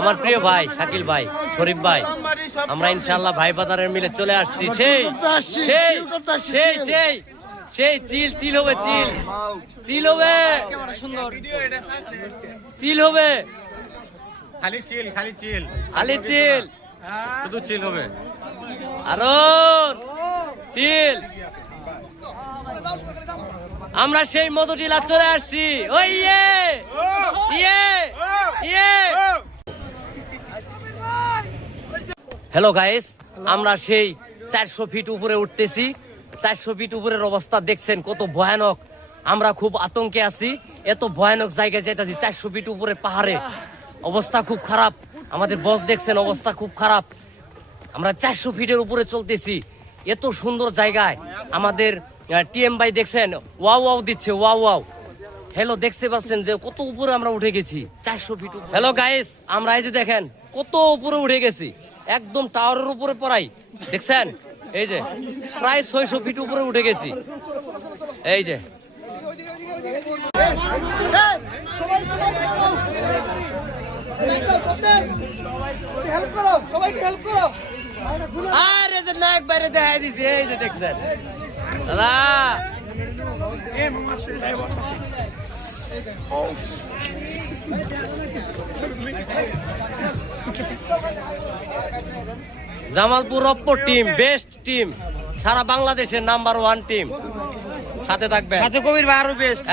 আমার প্রিয় ভাই শাকিল ভাই, শরীফ ভাই, আমরা ইনশাআল্লাহ ভাই বাজারের মিলে চলে আসছি। সেই চিল হবে, চিল হবে, চিল হবে, খালি চিল শুধু চিল হবে। আরো চিল। আমরা সেই মধুটিলা চলে আসছি। ওই হ্যালো গাইস, আমরা সেই 400 ফিট উপরে উঠতেছি। 400 ফিট উপরের অবস্থা দেখছেন কত ভয়ানক। আমরা খুব আতঙ্কে আছি, এত ভয়ানক জায়গায় যাইতেছি। 400 ফিট উপরে পাহাড়ে অবস্থা খুব খারাপ। আমাদের বস দেখছেন অবস্থা খুব খারাপ। আমরা 400 ফিটের উপরে চলতেছি, এত সুন্দর জায়গায়। আমাদের টিএম ভাই দেখছেন ওয়াও দিচ্ছে, ওয়াও। হ্যালো, দেখতে পাচ্ছেন যে কত উপরে আমরা উঠে গেছি, 400 ফিট। হ্যালো গাইস, আমরা এই যে দেখেন কত উপরে উঠে গেছি, একদম টাওয়ারের উপরে পড়াই। দেখছেন এই যে প্রায় 600 ফিট উপরে উঠে গেছি। এই যে আরে যে নায়ক বাইরে দেখাই দিছি। এই যে দেখছেন দাদা, জামালপুর অপ্পর টিম, বেস্ট টিম, সারা বাংলাদেশের নাম্বার 1 টিম। সাথে থাকবেন, কবির ভাই আরো বেস্ট।